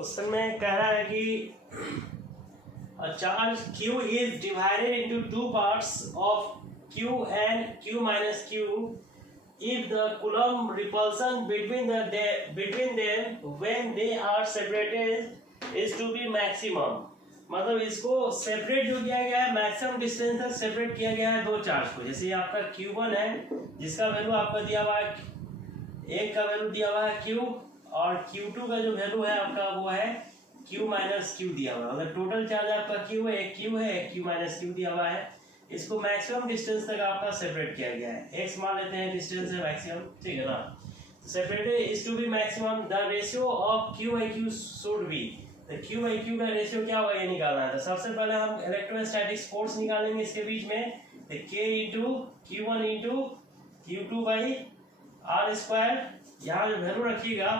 Question में कह रहा है कि a charge q is divided into two parts of q and q minus q if the coulomb repulsion between them when they are separated is to be maximum। मतलब इसको separate जो किया गया है मैक्सिमम डिस्टेंस तक separate किया गया है दो चार्ज को। जैसे ये आपका q1 है जिसका वैल्यू आपका दिया हुआ है, एक का वैल्यू दिया हुआ है q और q2 का जो वैल्यू है आपका वो है q माइनस q दिया हुआ है। मतलब टोटल चार्ज आपका q है, एक q है, एक q माइनस q दिया हुआ है। इसको मैक्सिमम डिस्टेंस तक आपका सेपरेट किया गया है। x मान लेते हैं डिस्टेंस है मैक्सिमम, ठीक है ना। Separated is to be maximum the ratio of q by q should be. तो q by q का रेशियो क्या होगा ये निकालना है। तो सबसे पहले हम इलेक्ट्रोस्टैटिक फोर्स निकालेंगे इसके बीच में। तो k into q1 into q2 by r square. यहाँ जो वैल्यू रखिएगा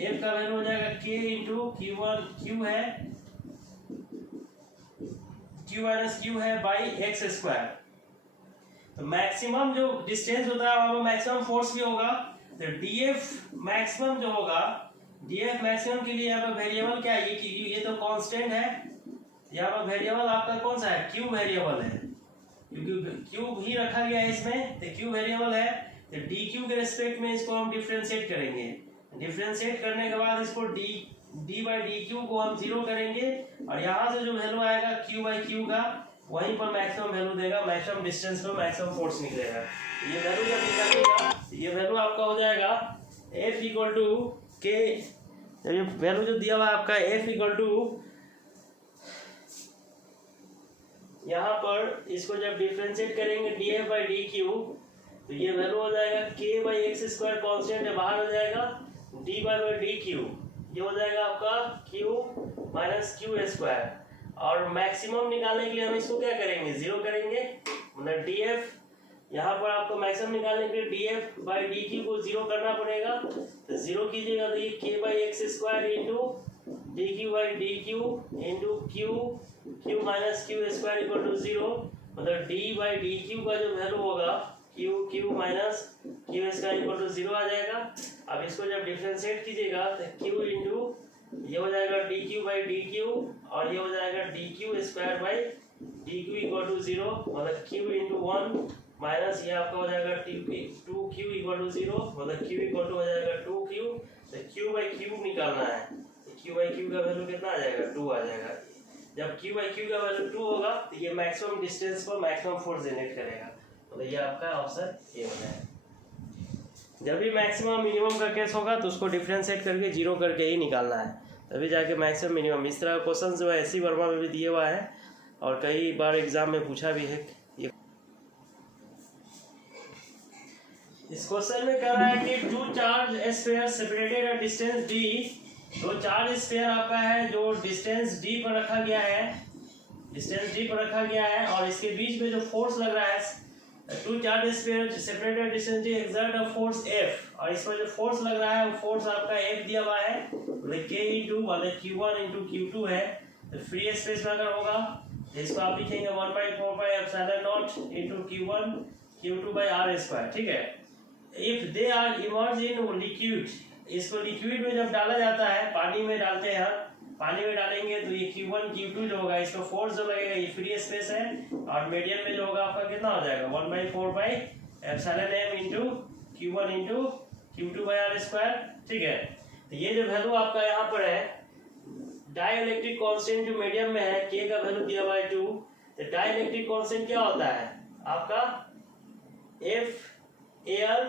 f का वैल्यू हो जाएगा k इंटू q1 q है, q माइनस q है बाई एक्स स्क्वायर। तो मैक्सिमम जो डिस्टेंस होता है वहां पर मैक्सिमम फोर्स भी होगा। तो df मैक्सिमम जो होगा, df मैक्सिमम के लिए यहाँ पर वेरिएबल क्या है, ये तो कांस्टेंट है। यहाँ पर वेरिएबल आपका कौन सा है, q वेरिएबल है, क्योंकि q ही रखा गया है इसमें। तो q वेरिएबल है तो dq के रिस्पेक्ट में इसको हम डिफरेंशिएट करेंगे। डिफरेंशिएट करने के बाद इसको d बाई dq को हम जीरो करेंगे और यहाँ से जो वैल्यू आएगा q बाई q का वहीं पर मैक्सिमम वैल्यू देगा, मैक्सिमम डिस्टेंस पर मैक्सिमम फोर्स निकलेगा। ये वैल्यू जब निकालेगा ये वैल्यू आपका हो जाएगा f इक्वल टू k। ये वैल्यू जो दिया हुआ है आपका f इक्वल टू, यहाँ पर इसको जब डिफरेंशिएट करेंगे df बाई dq तो ये वैल्यू हो जाएगा k by X square constant है बाहर हो जाएगा, d बाई डी क्यू ये हो जाएगा आपका q माइनस क्यू स्क्वायर। और मैक्सिमम निकालने के लिए हम इसको क्या करेंगे, जीरो करेंगे। मतलब df यहाँ पर आपको मैक्सिमम निकालने के लिए df बाई डी क्यू को जीरो करना पड़ेगा। तो जीरो कीजिएगा तो ये k by X square into D Q by D Q into Q minus Q square equal to zero. मतलब d बाई डी क्यू का जो वैल्यू होगा Q minus Q square equal to zero आ जाएगा। अब इसको जब डिफरेंशिएट कीजिएगा तो क्यू इंटू ये हो जाएगा d Q by D q और ये हो जाएगा d q square by D q equal to zero. मतलब क्यू इंटू वन माइनस ये आपका हो जाएगा two q equal to zero. मतलब क्यू इक्वल टू हो जाएगा टू क्यू। तो क्यू बाई क्यू निकालना है, क्यू बाई क्यू का वैल्यू कितना आ जाएगा, टू आ जाएगा। जब क्यू बाई क्यू का वैल्यू टू होगा तो ये मैक्सिमम डिस्टेंस पर मैक्सिमम फोर्स जनरेट करेगा। तो ये आपका ऑप्शन ए होना है। जब भी मैक्सिमम मिनिमम का केस होगा तो उसको डिफरेंशिएट करके जीरो करके ही निकालना है, तभी जाके मैक्सिमम मिनिमम। इस तरह क्वेश्चन जो है एससी वर्मा में भी दिए हुआ है और कई बार एग्जाम में पूछा भी है। इस क्वेश्चन में कह रहा है कि two charge sphere separated at distance d। दो चार्ज स्फीयर आपका है जो डिस्टेंस d पर रखा गया है, डिस्टेंस d पर रखा गया है और इसके बीच में जो फोर्स लग रहा है, two charge sphere separated distance d exert a force F। और इसमें जो फोर्स लग रहा है वो फोर्स आपका F दिया हुआ है, मतलब k इंटू मतलब q1 इंटू q2 है। तो फ्री स्पेस में अगर होगा तो इसको आप लिखेंगे 1/4 pi epsilon naught into q1 q2 by r square, ठीक है। If they are emerge in liquid, इसको लिक्विड में जब डाला जाता है, पानी में डालते हैं, पानी में डालेंगे तो ये q1 q2 जो होगा इसको फोर्स जो लगेगा ये फ्री स्पेस है और मीडियम में जो होगा आपका कितना हो जाएगा 1/4 pi epsilon m into q1 into q2 by r square, ठीक है। तो ये जो वैल्यू आपका यहाँ पर है डाइलेक्ट्रिक कांस्टेंट जो मीडियम में है k का वैल्यू दिया हुआ है 2। तो डाइलेक्ट्रिक कांस्टेंट क्या होता है आपका F air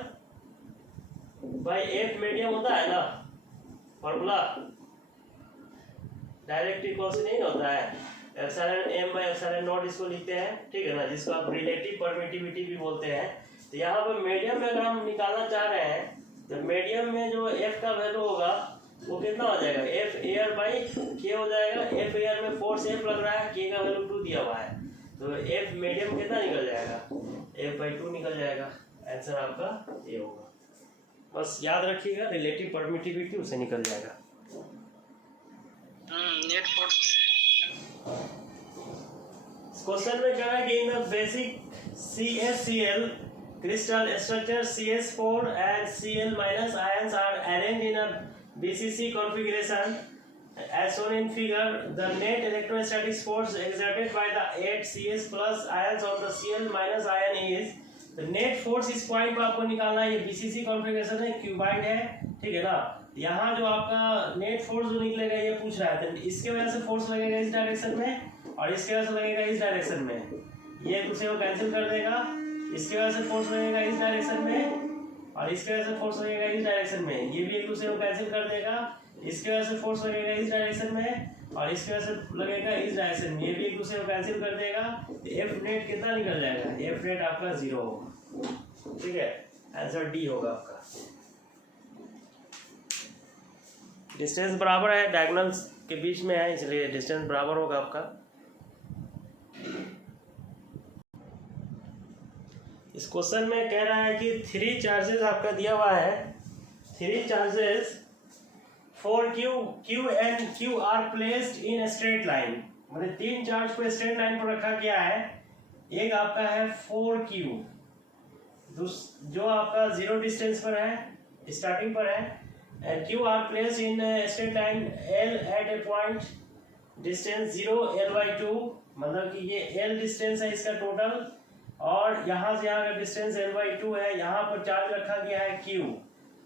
by F medium होता है ना, फॉर्मूला डायरेक्टिव कांस्टेंट नहीं होता है, epsilon m by epsilon not इसको लिखते हैं, ठीक है ना, जिसको आप रिलेटिव परमिटिविटी भी बोलते हैं। तो यहाँ पर मीडियम में अगर हम निकालना चाह रहे हैं तो मीडियम में जो f का वैल्यू होगा वो कितना हो जाएगा, f एयर बाई k हो जाएगा। f एयर में फोर्स f लग रहा है, k का वैल्यू 2 दिया हुआ है, तो f मीडियम कितना निकल जाएगा, f बाई 2 निकल जाएगा। आंसर आपका ये होगा, बस याद रखिएगा रिलेटिव परमिटिविटी उसे निकल जाएगा। नेट फोर्स क्वेश्चन में कह रहा है कि in the basic CaCl crystal structure CH4 and Cl- ions are arranged in a BCC configuration As shown in figure, the net electrostatic force exerted by the 8 Cs plus ions on the Cl minus ion is, the net force इस point पर आपको निकालना है। ये BCC configuration है, cuboid है, ठीक है ना। यहाँ जो आपका नेट फोर्स जो निकलेगा ये पूछ रहा है, तो इसके वजह से फोर्स लगेगा इस डायरेक्शन में और इसके वजह से लगेगा इस डायरेक्शन में। ये एक दूसरे को कैंसिल कर देगा। इसके वजह से फोर्स लगेगा इस डायरेक्शन में और इसके वजह से फोर्स लगेगा इस डायरेक्शन में। ये भी एक दूसरे को कैंसिल कर देगा। इसके वजह से फोर्स लगेगा इस डायरेक्शन में और इसके वजह से लगेगा इस डायरेक्शन में। ये भी एक दूसरे को कैंसिल कर देगा। एफ नेट कितना निकल जाएगा? एफ नेट आपका 0 होगा, ठीक है। आंसर डी होगा आपका। डिस्टेंस बराबर है, डायगोनल्स के बीच में है, इसलिए डिस्टेंस बराबर होगा आपका। इस क्वेश्चन में कह रहा है कि 3 चार्जेस आपका दिया हुआ है। 3 charges for Q and Q are placed in straight line, मतलब 3 चार्ज को स्ट्रेट लाइन पर रखा गया है। एक आपका है 4Q, जो आपका 0 डिस्टेंस पर है, स्टार्टिंग पर है, and Q are placed in a straight line L at a point distance 0 L/2, मतलब कि ये L डिस्टेंस है इसका टोटल और यहाँ से यहाँ का डिस्टेंस L/2 है। यहाँ पर चार्ज रखा गया है Q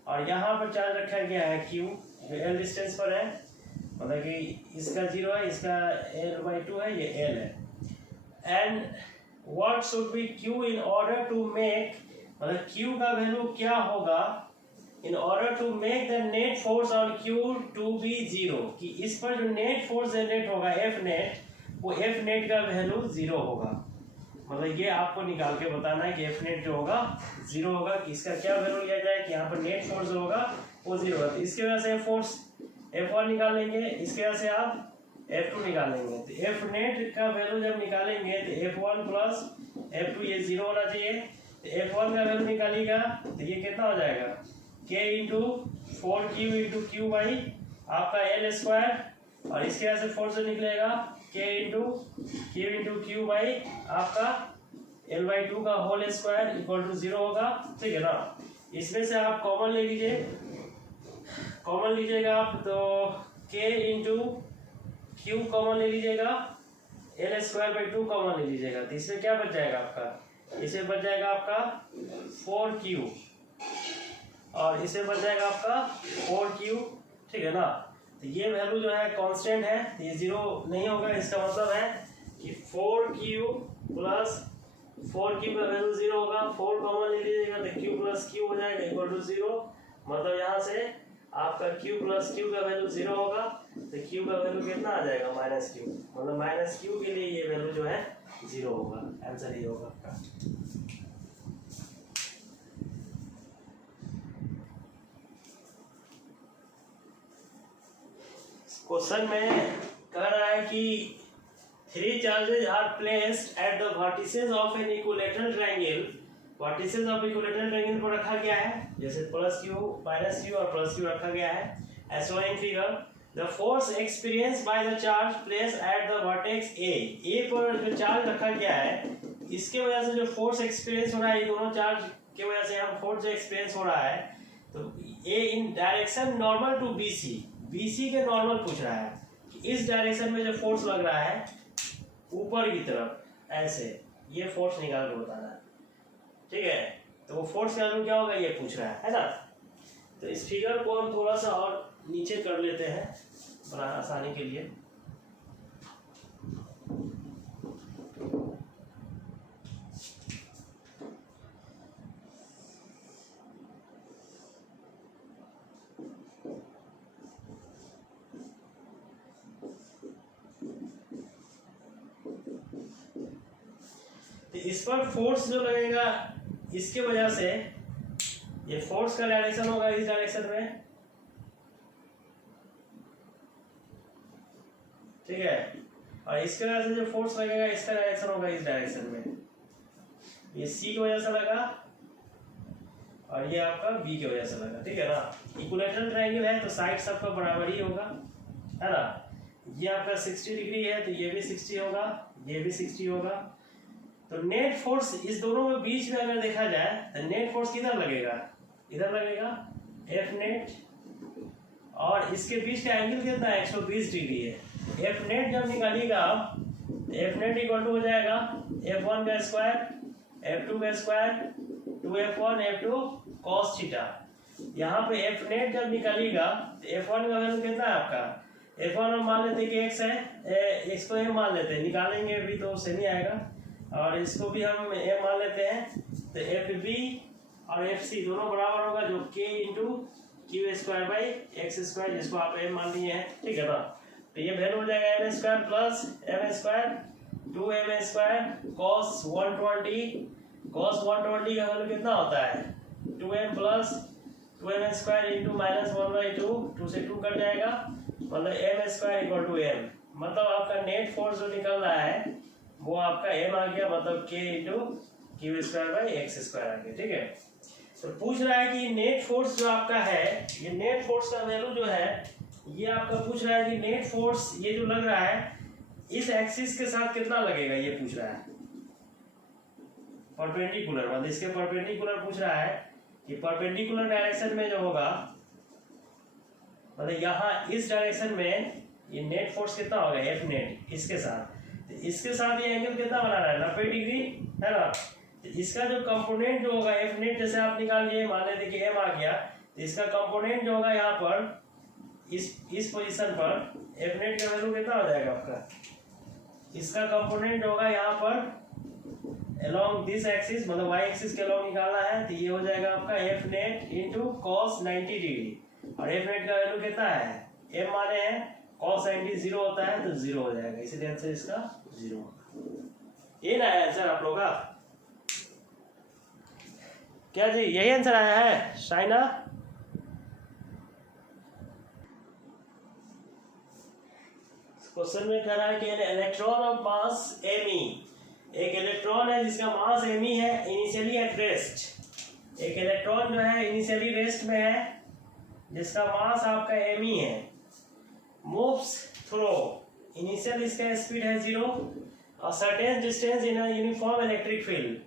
और यहाँ पर चार्ज रखा गया है Q, जो L डिस्टेंस पर है, मतलब कि इसका 0 है, इसका L/2 है, ये L है। And what should be Q in order to make, मतलब Q का वैल्यू क्या होगा in order to make the net force on Q to be 0, कि इस पर जो नेट फोर्स जनरेट होगा F नेट, वो F नेट का वैल्यू 0 होगा। मतलब ये आपको निकाल के बताना है कि F नेट जो होगा 0 होगा, कि इसका क्या वैल्यू लिया जाए कि यहाँ पर नेट फोर्स जो होगा वो 0 होगा। तो इसके वजह से फोर्स F1 निकालेंगे, इसके वजह से आप F2 निकालेंगे। तो F नेट का वैल्यू जब निकालेंगे तो F1 प्लस F2 ये 0 होना चाहिए। तो F1 का वैल्यू निकालिएगा तो ये कितना हो जाएगा? K into 4Q into Q by आपका L स्क्वायर और इसके वजह से फोर्स निकलेगा K इंटू Q बाई आपका L/2 का होल स्क्वायर इक्वल टू 0 होगा, ठीक है ना। इसमें से आप कॉमन ले लीजिए, कॉमन लीजिएगा आप तो K इंटू Q कॉमन ले लीजिएगा, L स्क्वायर बाई 2 कॉमन ले लीजिएगा। तो इसमें क्या बच जाएगा आपका? इसमें बच जाएगा आपका 4Q और इसे बच जाएगा आपका 4Q, ठीक है ना। तो ये वैल्यू जो है कांस्टेंट है, ये 0 नहीं होगा। इसका मतलब है कि 4Q प्लस 4Q का वैल्यू 0 होगा। 4 कॉमन ले लीजिएगा तो Q प्लस Q हो जाएगा इक्वल टू 0, मतलब यहाँ से आपका Q प्लस Q का वैल्यू 0 होगा। तो Q का वैल्यू कितना आ जाएगा? -Q, मतलब -Q के लिए ये वैल्यू जो है 0 होगा। आंसर ये होगा आपका। क्वेश्चन में कह रहा है कि 3 charges are placed at the vertices of an equilateral triangle. Vertices of equilateral triangle पर रखा गया है, जैसे +Q, -Q और +Q रखा गया है। As shown in figure, the force experienced by the charge placed at the vertex A पर जो चार्ज रखा गया है, इसके वजह से जो फोर्स एक्सपीरियंस हो रहा है, ये दोनों चार्ज के वजह से यहाँ फोर्स जो एक्सपीरियंस हो रहा है, तो A in direction normal to BC के नॉर्मल पूछ रहा है कि इस डायरेक्शन में जो फोर्स लग रहा है ऊपर की तरफ, ऐसे ये फोर्स निकाल के बताना है, ठीक है। तो वो फोर्स का वैल्यू क्या होगा ये पूछ रहा है ना। तो इस फिगर को हम थोड़ा सा और नीचे कर लेते हैं बड़ा आसानी के लिए। इस पर फोर्स जो लगेगा इसके वजह से ये फोर्स का डायरेक्शन होगा इस डायरेक्शन में, ठीक है। और इसके वजह से जो फोर्स लगेगा इसका डायरेक्शन होगा इस डायरेक्शन में। ये C की वजह से लगा और ये आपका B की वजह से लगा, ठीक है ना। इक्विलैटरल ट्रायंगल है तो साइड सबका बराबर ही होगा, है ना। ये आपका 60 डिग्री है तो ये भी 60 होगा, ये भी 60 होगा। तो नेट फोर्स इस दोनों के बीच में अगर देखा जाए तो नेट फोर्स किधर लगेगा? इधर लगेगा F नेट और इसके बीच का एंगल कितना है 120 डिग्री है। एफ नेट जब निकालिएगा आप, एफ नेट इक्वल टू हो जाएगा F1 का स्क्वायर F2 का square 2F1 F2 cos theta. यहाँ पे एफ नेट जब निकालिएगा तो F1 का वैल्यू कितना है आपका, F1 हम मान लेते हैं कि x है, x को m मान लेते हैं, निकालेंगे अभी तो उससे नहीं आएगा, और इसको भी हम m मान लेते हैं। तो FB और FC दोनों बराबर होगा जो k into Q square by X square, जिसको आप m मान लिए हैं, ठीक है ना। तो ये वैल्यू हो जाएगा m square plus m square 2m square cos 120 का वैल्यू कितना होता है 2m plus 2m square into minus 1/2, 2 से 2 कट जाएगा, मतलब m square equal to m, मतलब आपका नेट फोर्स जो निकल रहा है वो आपका m आ गया, मतलब k into Q square by X square आ गया, ठीक है। तो पूछ रहा है कि नेट फोर्स जो आपका है, ये नेट फोर्स का वैल्यू जो है ये आपका पूछ रहा है कि नेट फोर्स ये जो लग रहा है इस एक्सिस के साथ कितना लगेगा, ये पूछ रहा है परपेंडिकुलर, मतलब इसके परपेंडिकुलर पूछ रहा है कि परपेंडिकुलर डायरेक्शन में जो होगा, मतलब यहाँ इस डायरेक्शन में ये नेट फोर्स कितना होगा एफ नेट इसके साथ, तो इसके साथ ये एंगल कितना बना रहा है 90 डिग्री है ना। तो इसका जो कंपोनेंट जो होगा एफ नेट, जैसे आप निकाल लिए मान लेते कि एम आ गया, तो इसका कंपोनेंट जो होगा यहाँ पर इस पोजीशन पर एफ नेट का वैल्यू कितना हो जाएगा आपका, इसका कंपोनेंट होगा यहाँ पर along दिस एक्सिस, मतलब y एक्सिस के along निकालना है, तो ये हो जाएगा आपका F net into cos 90 degree, और एफ नेट का वैल्यू कितना है m माने हैं cos 90 0 होता है तो 0 हो जाएगा, इसीलिए आंसर इसका 0 होगा। ये ना है आंसर आप लोग का, क्या जी यही आंसर आया है शाइना। क्वेश्चन में कह रहा है कि इलेक्ट्रॉन ऑफ मास me, एक इलेक्ट्रॉन है जिसका मास me है इनिशियली एट रेस्ट, एक इलेक्ट्रॉन जो है इनिशियली रेस्ट में है जिसका मास आपका me है, मूव्स थ्रू, इनिशियल इसका स्पीड है 0 और certain distance in a uniform electric field,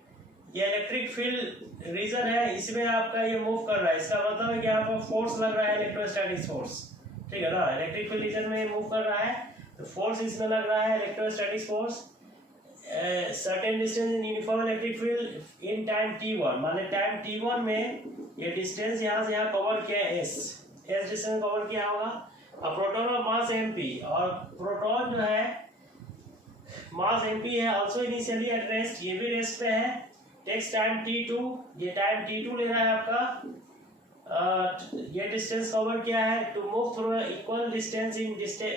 ये इलेक्ट्रिक फील्ड रीजन है इसमें आपका ये मूव कर रहा है, इसका मतलब है कि यहाँ पर फोर्स लग रहा है इलेक्ट्रोस्टैटिक फोर्स, ठीक है ना। इलेक्ट्रिक फील्ड रीजन में मूव कर रहा है तो फोर्स इसमें लग रहा है electrostatic force, certain distance in uniform electric field in time t1, माने टाइम t1 में ये डिस्टेंस यहाँ से यहाँ कवर किया है s डिस्टेंस कवर किया होगा, और प्रोटॉन ऑफ मास mp, और प्रोटॉन जो है मास mp है ऑल्सो इनिशियली एट रेस्ट, ये भी रेस्ट पे है, टेक्स टाइम t2, ये टाइम t2 ले रहा है आपका, ये डिस्टेंस कवर किया है to move through equal distance in distance,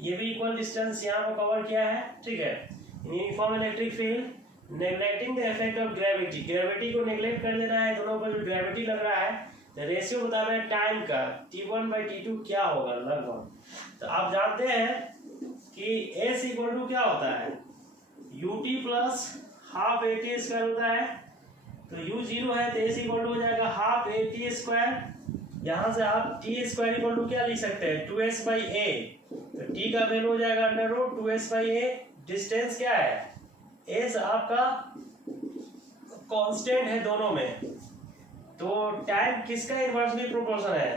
ये भी इक्वल डिस्टेंस यहाँ पर कवर किया है, ठीक है। Uniform electric field neglecting the effect of gravity, gravity को नेग्लेक्ट कर देना है, दोनों पर जो ग्रेविटी लग रहा है, तो रेशियो बता रहा है टाइम का t1/t2 क्या होगा लगभग। तो आप जानते हैं कि s इक्वल टू क्या होता है ut plus half at square होता है, तो u 0 है तो s इक्वल टू हो जाएगा हाफ at स्क्वायर, यहाँ से आप t स्क्वायर इक्वल टू क्या लिख सकते हैं 2s/a, तो t का वैल्यू हो जाएगा √ 2s/a, डिस्टेंस क्या है s आपका कांस्टेंट है दोनों में, तो टाइम किसका इनवर्सली प्रोपोर्शनल है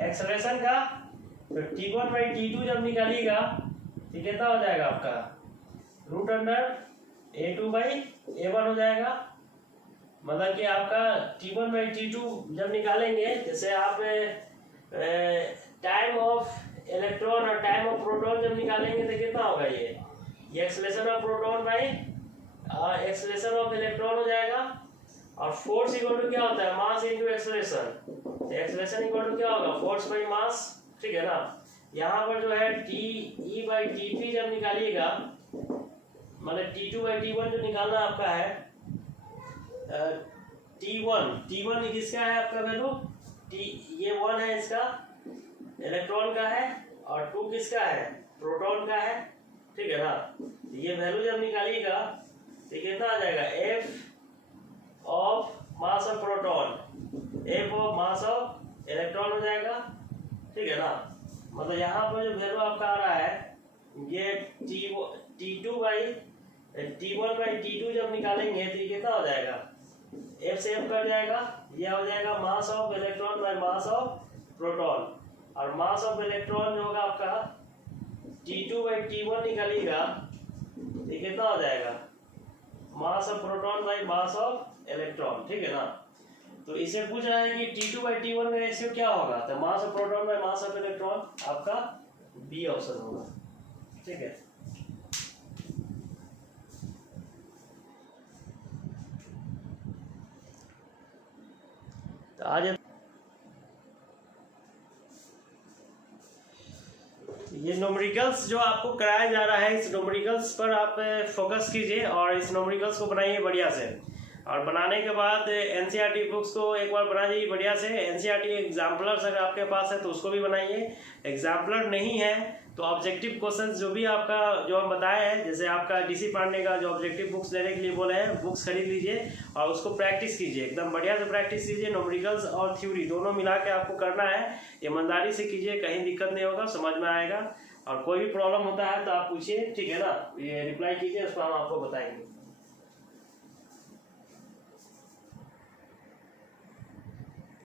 एक्सेलरेशन का, तो t1/t2 जब निकालिएगा तो कितना हो जाएगा आपका √a2/a1 हो जाएगा, मतलब कि आपका t1/t2 जब निकालेंगे, जैसे आप टाइम ऑफ इलेक्ट्रॉन और टाइम ऑफ प्रोटॉन जब निकालेंगे तो कितना होगा ये acceleration of proton by acceleration of electron हो जाएगा, और फोर्स इक्वल टू क्या होता है मास इनटू एक्सेलरेशन, तो एक्सेलरेशन इक्वल टू क्या होगा फोर्स बाई मास, ठीक है ना। यहाँ पर जो है TE/TP जब निकालिएगा, मतलब T2/T1 जो निकालना आपका है, T1 किसका है आपका वैल्यू, ये 1 है इसका इलेक्ट्रॉन का है, और 2 किसका है प्रोटॉन का है, ठीक है ना। तो ये वैल्यू जब निकालिएगा तो कितना आ जाएगा f of mass of proton f of mass of electron हो जाएगा, ठीक है ना। मतलब यहाँ पर जो वैल्यू आपका आ रहा है ये T1/T2 जब निकालेंगे तो ये कितना हो जाएगा f से f कट जाएगा, ये हो जाएगा mass of electron by mass of proton, और मास ऑफ इलेक्ट्रॉन जो होगा आपका T2/T1 निकालिएगा, ये कितना हो जाएगा, mass of proton by mass of electron, ठीक है ना। तो इसे पूछ रहा है कि T2/T1 का रेशियो क्या होगा, तो mass of proton by mass of electron आपका बी ऑप्शन होगा, ठीक है। तो आज ये न्यूमेरिकल्स जो आपको कराया जा रहा है, इस न्यूमेरिकल्स पर आप फोकस कीजिए और इस न्यूमेरिकल्स को बनाइए बढ़िया से। और बनाने के बाद एनसीईआरटी बुक्स को एक बार बनाइए बढ़िया से। एनसीईआरटी एग्जाम्पलर्स अगर आपके पास है तो उसको भी बनाइए, एग्जाम्पलर नहीं है तो ऑब्जेक्टिव क्वेश्चंस जो भी आपका जो हम बताए हैं, जैसे आपका डीसी पांडे का जो ऑब्जेक्टिव बुक्स लेने के लिए बोले हैं, बुक्स खरीद लीजिए और उसको प्रैक्टिस कीजिए, एकदम बढ़िया से प्रैक्टिस कीजिए। न्यूमेरिकल्स और थ्योरी दोनों मिला के आपको करना है, ईमानदारी से कीजिए, कहीं दिक्कत नहीं होगा, समझ में आएगा। और कोई भी प्रॉब्लम होता है तो आप पूछिए, ठीक है ना, ये रिप्लाई कीजिए, उसको हम आपको बताएंगे।